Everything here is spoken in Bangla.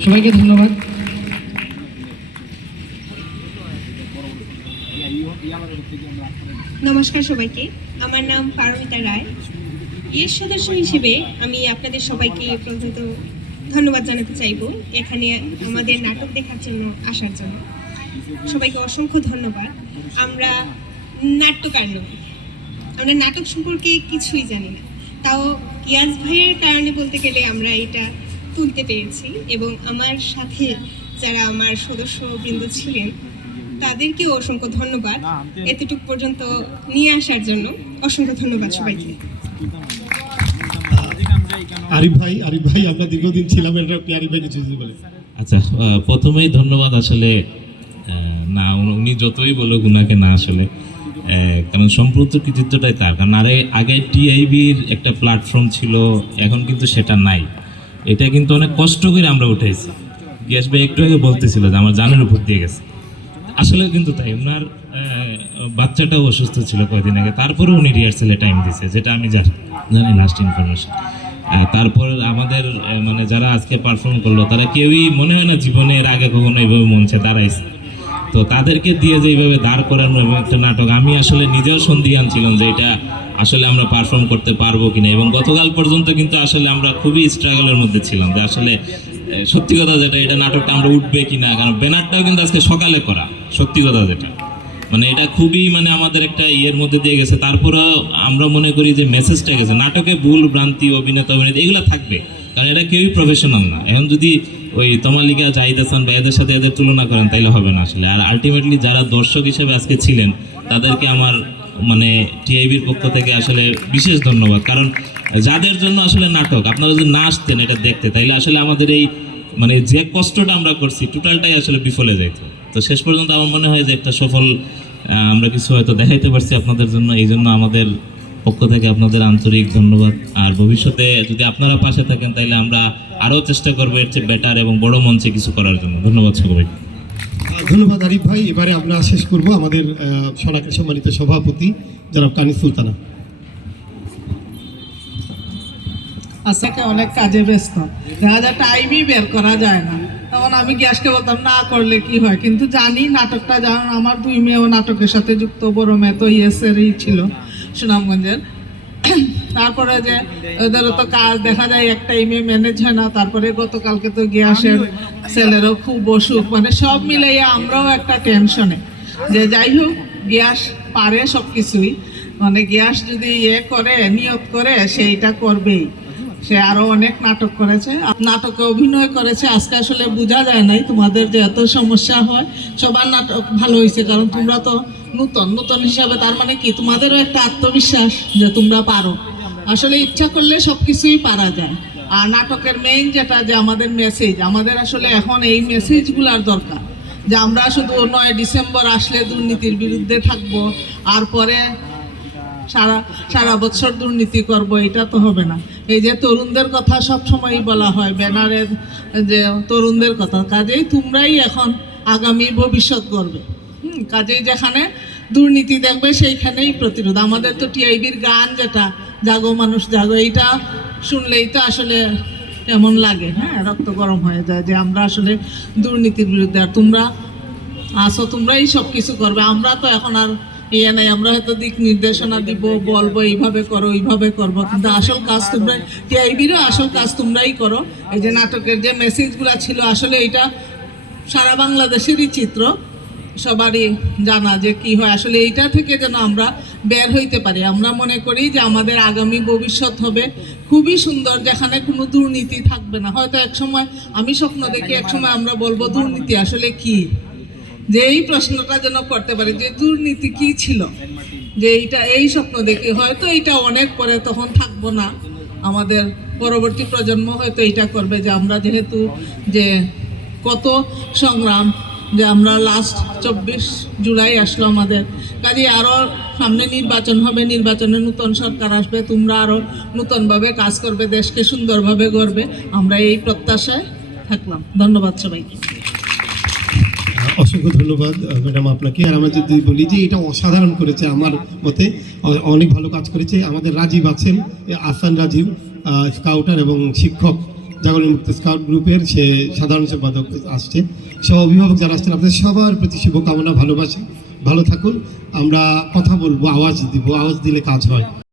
সবাইকে ধন্যবাদ। নমস্কার সবাইকে। আমার নাম পারমিতা রায়। এর সদস্য হিসেবে আমি আপনাদের সবাইকে প্রথমত ধন্যবাদ জানাতে চাইব। এখানে আমাদের নাটক দেখার জন্য আসার জন্য। সবাইকে অসংখ্য ধন্যবাদ। আমরা নাট্যকার নই আমরা নাটক সম্পর্কে কিছুই জানি না। তাও ইয়াজ ভাইয়ের কারণে বলতে গেলে আমরা এটা তুলতে পেরেছি এবং আমার সাথে যারা আমার সদস্যবৃন্দ ছিলেন তাদেরকেও অসংখ্য ধন্যবাদ এতটুকু পর্যন্ত নিয়ে আসার জন্য। অসংখ্য ধন্যবাদ সবাইকে। আরিফ ভাই আরিফ ভাই আমরা দীর্ঘদিন ছিলাম এটা আরিফ ভাই কিছু যদি বলে? আচ্ছা প্রথমেই ধন্যবাদ আসলে না উনি- যতই বলুক উনাকে না আসলে কারণ সম্পূর্ণ কৃতিত্বটাই তার। কারণ আরে আগে টিআইবির একটা প্ল্যাটফর্ম ছিল এখন কিন্তু সেটা নাই। এটা কিন্তু অনেক কষ্ট করে আমরা উঠেছি গ্যাস ভাই একটু আগে বলতেছিল যে আমার জানের উপর দিয়ে গেছে। আসলে কিন্তু তাই ওনার বাচ্চাটাও অসুস্থ ছিল কয়েকদিন আগে। তারপরে উনি রিহার্সেলে টাইম দিছে, যেটা আমি জানি জানি লাস্ট ইনফরমেশন তারপর আমাদের মানে যারা আজকে পারফর্ম করল, তারা কেউই মনে হয় না জীবনের আগে কখনো এইভাবে মঞ্চে দাঁড়াইছে। তো তাদেরকে দিয়ে যে এইভাবে দাঁড় করানো এবং একটা নাটক, আমি আসলে নিজেও সন্দিহান ছিলাম যে এটা আসলে আমরা পারফর্ম করতে পারব কিনা। এবং গতকাল পর্যন্ত কিন্তু আসলে আমরা খুবই স্ট্রাগলের মধ্যে ছিলাম যে আসলে সত্যি কথা যেটা, এটা নাটকটা আমরা উঠবে কিনা? কারণ ব্যানারটাও কিন্তু আজকে সকালে করা, সত্যি কথা যেটা। মানে এটা খুবই মানে আমাদের একটা ইয়ের মধ্যে দিয়ে গেছে। তারপরেও আমরা মনে করি যে মেসেজটা গেছে। নাটকে ভুল, ভ্রান্তি, অভিনেতা অভিনেতা এগুলো থাকবে। কারণ এটা কেউই প্রফেশনাল না। এখন যদি ওই তমালিকা, জাহিদ হাসান বা এদের সাথে এদের তুলনা করেন, তাইলে হবে না আসলে। আর আলটিমেটলি যারা দর্শক হিসেবে আজকে ছিলেন, তাদেরকে আমার মানে টিআইবির পক্ষ থেকে আসলে বিশেষ ধন্যবাদ। কারণ যাদের জন্য আসলে নাটক, আপনারা যদি না আসতেন এটা দেখতে, তাইলে আসলে আমাদের এই মানে যে কষ্টটা আমরা করছি টোটালটাই আসলে বিফলে যাইত। তো শেষ পর্যন্ত আমার মনে হয় যে একটা সফল আমরা কিছু হয়তো দেখাইতে পারছি আপনাদের জন্য এই জন্য আমাদের পক্ষ থেকে আপনাদের আন্তরিক ধন্যবাদ। আর ভবিষ্যতে যদি আপনারা পাশে থাকেন তাহলে আমরা আরও চেষ্টা করব এর চেয়ে বেটার এবং বড় মঞ্চে কিছু করার জন্য। ধন্যবাদ সবাই ধন্যবাদ আরিফ ভাই। এবারে আমরা শেষ করব আমাদের সনাকে সম্মানিত সভাপতি যারা কানি সুলতানা। আজকে অনেক কাজে ব্যস্ত। দেখা যায় টাইমই বের করা যায় না। তখন আমি গ্যাসকে বলতাম না করলে কি হয়? কিন্তু জানি নাটকটা যেমন আমার দুই মেয়েও নাটকের সাথে যুক্ত বড় মেয়ে তো ইয়েসেরই ছিল। সুনামগঞ্জের। তারপরে যে ওদের তো কাজ দেখা যায় এক টাইমে ম্যানেজ হয় না তারপরে গতকালকে তো গ্যাসের ছেলেরও খুব অসুখ মানে সব মিলাইয়া আমরাও একটা টেনশনে যে যাই হোক গ্যাস পারে সব কিছুই মানে গ্যাস যদি ইয়ে করে নিয়ত করে সেইটা করবেই। সে আরও অনেক নাটক করেছে। নাটকে অভিনয় করেছে, আজকে আসলে বোঝা যায় নাই তোমাদের যে এত সমস্যা হয়। সবার নাটক ভালো হয়েছে, কারণ তোমরা তো নূতন নূতন হিসাবে তার মানে কি, তোমাদেরও একটা আত্মবিশ্বাস যে তোমরা পারো। আসলে ইচ্ছা করলে সব কিছুই পারা যায়। আর নাটকের মেইন যেটা যে আমাদের মেসেজ আমাদের আসলে এখন এই মেসেজগুলার দরকার। যে আমরা শুধু নয় ডিসেম্বর আসলে দুর্নীতির বিরুদ্ধে থাকব, আর পরে সারা সারা বছর দুর্নীতি করব, এটা তো হবে না। এই যে তরুণদের কথা সব সময়ই বলা হয়, ব্যানারের যে তরুণদের কথা। কাজেই তোমরাই এখন আগামী ভবিষ্যৎ করবে হুম, কাজেই যেখানে দুর্নীতি দেখবে, সেইখানেই প্রতিরোধ। আমাদের তো টিআইবির গান যেটা, জাগো মানুষ, জাগো এইটা শুনলেই তো আসলে কেমন লাগে হ্যাঁ? রক্ত গরম হয়ে যায় যে আমরা আসলে দুর্নীতির বিরুদ্ধে, আর তোমরা আসো তোমরাই সব কিছু করবে। আমরা তো এখন আর ইয়ে নাই, আমরা হয়তো দিক নির্দেশনা দিব, বলব, এইভাবে করো, এইভাবে করব, কিন্তু আসল কাজ তোমরা টিআইবিরও আসল কাজ তোমরাই করো। এই যে নাটকের যে মেসেজগুলো ছিল, আসলে এটা সারা বাংলাদেশেরই চিত্র, সবারই জানা যে কি হয়। আসলে এইটা থেকে যেন আমরা বের হইতে পারি। আমরা মনে করি যে আমাদের আগামী ভবিষ্যৎ হবে খুবই সুন্দর, যেখানে কোনো দুর্নীতি থাকবে না। হয়তো এক সময় আমি স্বপ্ন দেখি এক সময় আমরা বলব, দুর্নীতি আসলে কি? যে এই প্রশ্নটা যেন করতে পারি, যে দুর্নীতি কি ছিল? যে এইটা, এই স্বপ্ন দেখি হয়তো এটা অনেক পরে তখন থাকব না। আমাদের পরবর্তী প্রজন্ম হয়তো এটা করবে যে আমরা যেহেতু যে কত সংগ্রাম, যে আমরা লাস্ট চব্বিশ জুলাই আসলো আমাদের। কাজে আরও সামনে নির্বাচন হবে, নির্বাচনে নতুন সরকার আসবে, তোমরা আরও নতুনভাবে কাজ করবে, দেশকে সুন্দরভাবে গড়বে। আমরা এই প্রত্যাশায় থাকলাম। ধন্যবাদ সবাইকে। অসংখ্য ধন্যবাদ ম্যাডাম আপনাকে। আর আমরা যদি বলি যে এটা অসাধারণ করেছে আমার মতে অনেক ভালো কাজ করেছে। আমাদের রাজীব আছেন আসান রাজীব স্কাউটার এবং শিক্ষক জাগরণ মুক্ত স্কাউট গ্রুপের সে সাধারণ সম্পাদক আসছে। সব অভিভাবক যারা আসছেন, আপনাদের সবার প্রতি শুভকামনা, ভালোবাসা। ভালো থাকুন। আমরা কথা বলব, আওয়াজ দিব, আওয়াজ দিলে কাজ হয়।